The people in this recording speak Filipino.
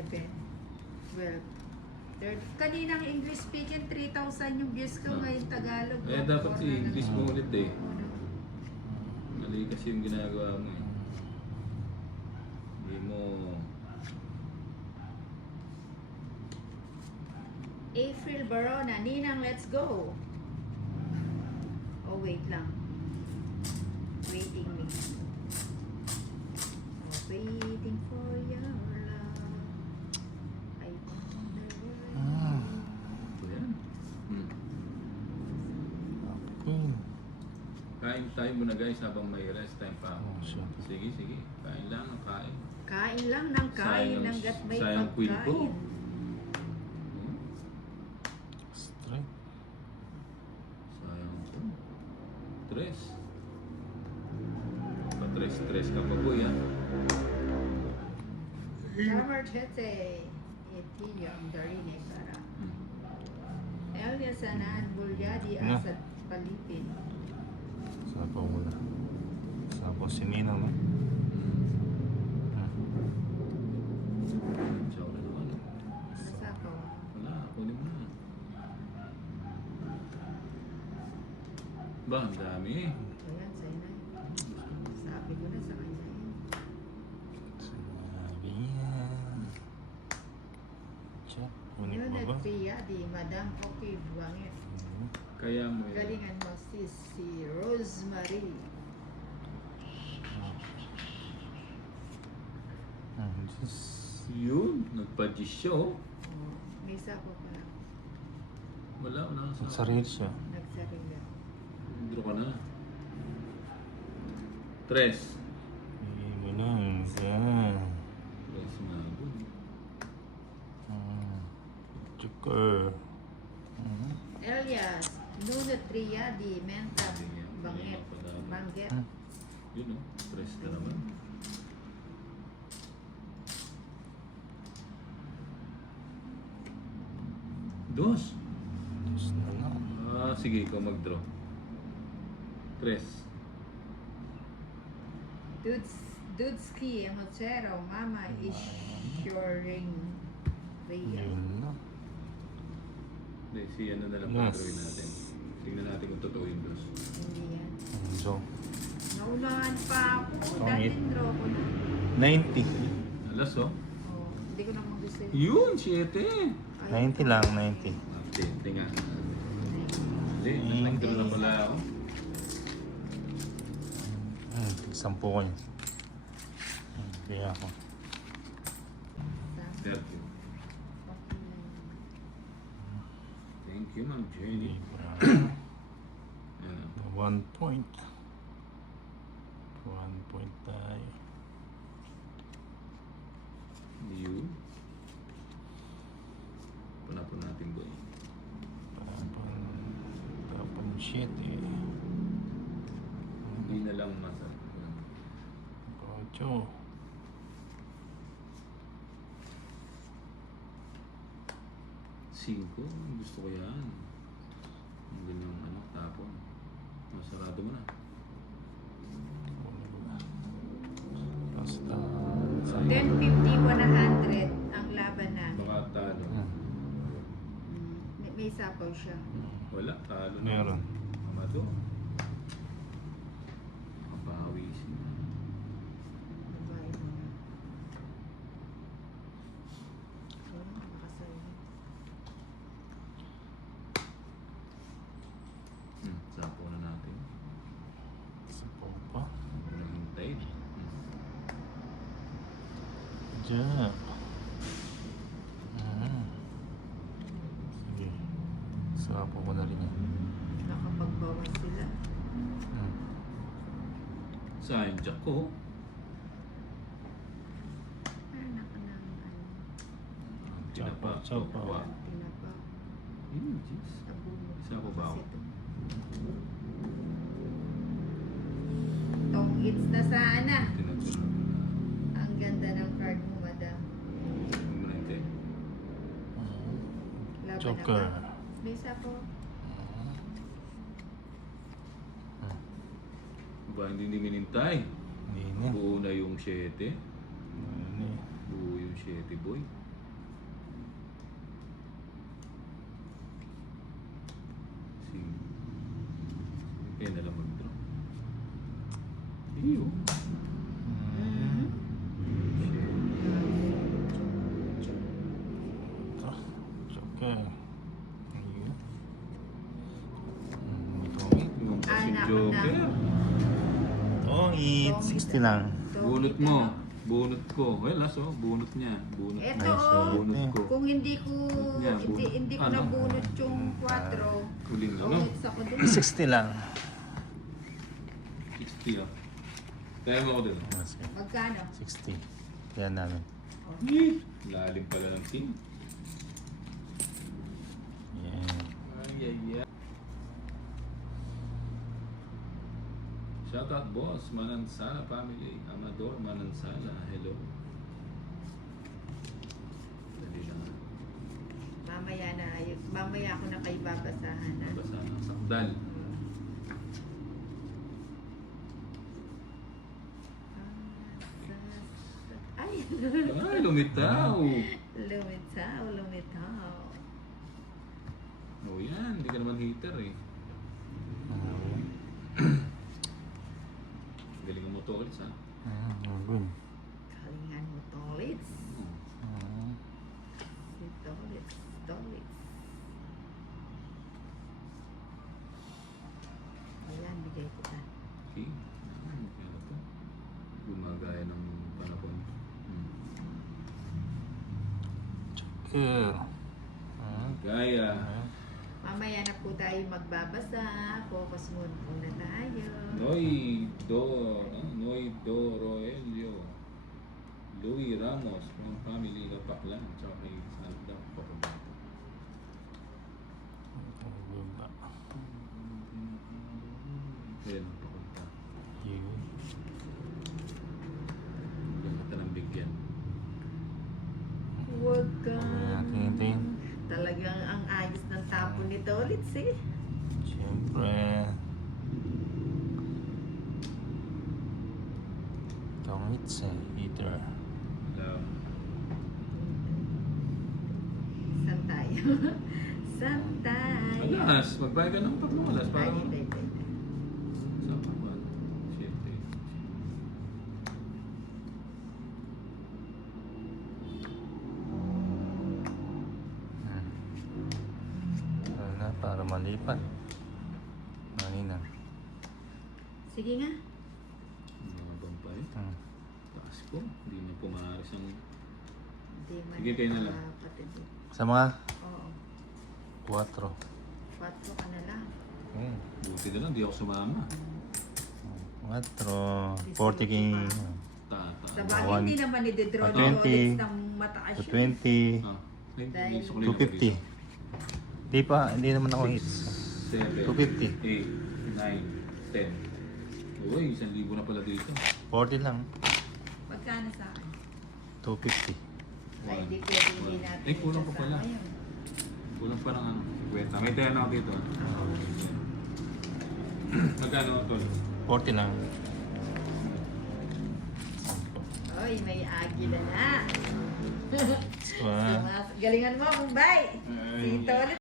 11, 12, 13. Kaninang English speaking, 3,000 yung views ko, ngayon Tagalog. Dapat si English mo ulit eh. Ano? Mali kasi yung ginagawa mo eh. Hindi mo... April Barona, Ninang, let's go. Oh, wait lang. Waiting me. Oh, waiting for your love. I wonder where. Ito yan. Queen. Kain tayo muna guys habang may rest time pa ako. Oh, shit. Sige, sige. Kain lang ang kain. Kain lang ng kain Sayang- hanggat may sayang queen ko. pagkain. Straight. Sayang ko. Tres. Pa-tres-tres ka pa boy ha. Summer Tete. Iti yung darine para. Elia Sanan Bulyadi Na. Asad Palipin. Sapaw muna. Sapaw si Ninang, no? Ciao na naman. Nasa ko. Wala, kunin mo na. Ba, ang dami eh. Ayan, sa'yo na. Sabi ko na sa kanya yun. Sabi yan. Check. Kunin Yun mo ba? nagpiya di Madam Okay Buwangit. Kaya mo eh. Galingan mo si Rosemary. Just... Yun, nagpa-dish siya oh. Oh, may isa ko pala. Wala, wala ka sa... Nagsarili siya. Nagsarili. Draw ka na. Tres. Hindi mo na. Yan. Tres na good. Joker. Elias, Nunatria di Menta Bangit. Banggit. Yun oh, tres na naman. Dos. Just na na. Sige, ikaw mag-draw. Tres. Dudski, Emocero, Mama Issuring Ria. Yun na. Hindi, si ano na lang Yes. pag-drawin natin. Tingnan natin kung totoo yung dos. Hindi yan. So, Naunahan pa ako. Pangit. Dating draw ko na. 90. Alas oh. Oh, hindi ko na mag-gusto yun. Yun, 7. 90 lang, 90. Tingnan. Hindi, nag-draw na pala ako. Sampu ko yun. Kaya ako. 30. Thank you, Ma'am Jenny. Yan. 1 point. 1 point tayo. Yun. Puna po natin boy. Tapon shit eh. Hindi na lang masarap. Ocho. Cinco. Gusto ko yan. Ang ganyang ano, tapon. Masarado mo na. Basta. 10, 50, 100 ang laban na. Baka talo. May sapaw siya. Wala, talo na. Meron. Amado. Makapahawisin na. Babae mo na. Wala, makasaya. Sapo na natin. Sampu pa. Nahintay. Diyan. Sige. Sapo ko na rin yan. Nakapagbawas sila. Sayang jack ko. Anak ng ano, Tinapa. Tsapa. Wa. tinapa. Jeez. Tabunod. Isa ko ba ako? Kasi to. Tong hits na sana. Tinatulog na. Ang ganda ng card mo, madam. Umunente. Laban Joker. na ba? May isa po. Ba, hindi minintay. Hindi na. Buo na yung 7. Ano eh. Buo yung 7 boy. Sige. Kaya nalang mag-draw. Iyo. Mhm. Ito. Joker. Ayun. Tongit. Yung kasi Anak Joker. na. Tongit. 60 lang. Bunot mo. Bunot ko. Well, last bunot niya. Bunot Eto, niya. oh. Bunot ko. Kung hindi ko Yeah, hindi ko ano? nabunot yung 4. Huling lang, no? Ulit ako dun. 60 lang. 60 ah. Kaya mo ako din. Sige. Magkano? 60. Yan namin. Lalim pala ng team. Yan. Ay, ay, ay. Shoutout boss, Manansala family, Amador Manansala, hello. Dali lang. Mamaya ako na kayo babasahan na. Basta ng sakdal. Ay! Ay, lumitaw. Lumitaw. Oh yan, hindi ka naman hater eh. Galing mo to ulit ha. Good. Kalingan mo tolits. Oh. Si tolits. Ayan, bigay ko na. Okay. Ano to? Gumagaya ng panahon. Joker. Gaya. Mamaya na po tayo magbabasa. Focus moon muna tayo. Noy Do Roelio. Louis Ramos from family Lapaklan. Tsaka kay Sandra Papunta. Ayan ang papunta. Yun. Ganda ng bigyan. Huwag ka. Tingin. Talagang ang ayos ng tapon ni Tolits eh. Siyempre. Tongit sa heater. Alam. Saan tayo? Saan tayo? Alas, magbayad ka ng 3 alas para Ay. sa papan. Siyempre. Wala, para malipat. Kanina. Sige nga. Mga bampay. Taas ko. Hindi na pumaris ang... Hindi man. Sige, kayo na lang. Kapatid. Sa mga Oo. 4. 4 ka na lang. Buti na lang, di ako sumama. 4. 40 king. Tata. Sa bagay, hindi naman i-draw ni 20, Tolits ng mataas To yun. 20. Ah, Dahil- hindi sukli ako dito. 250. Di pa, hindi naman ako hits. 7, 250. 8, 9, 10. Uy, 1,000 na pala dito. 40 lang. Magkano sa akin? 250. Ay, hindi pwede hindi natin. Eh, kulang pa pala. isasama yun. Kulang pa ng ano. Wait, may tayo na ako dito. Magkano ito? 40 lang. Oy, may agila na. So, Galingan mo, Mumbai. Si Tolits.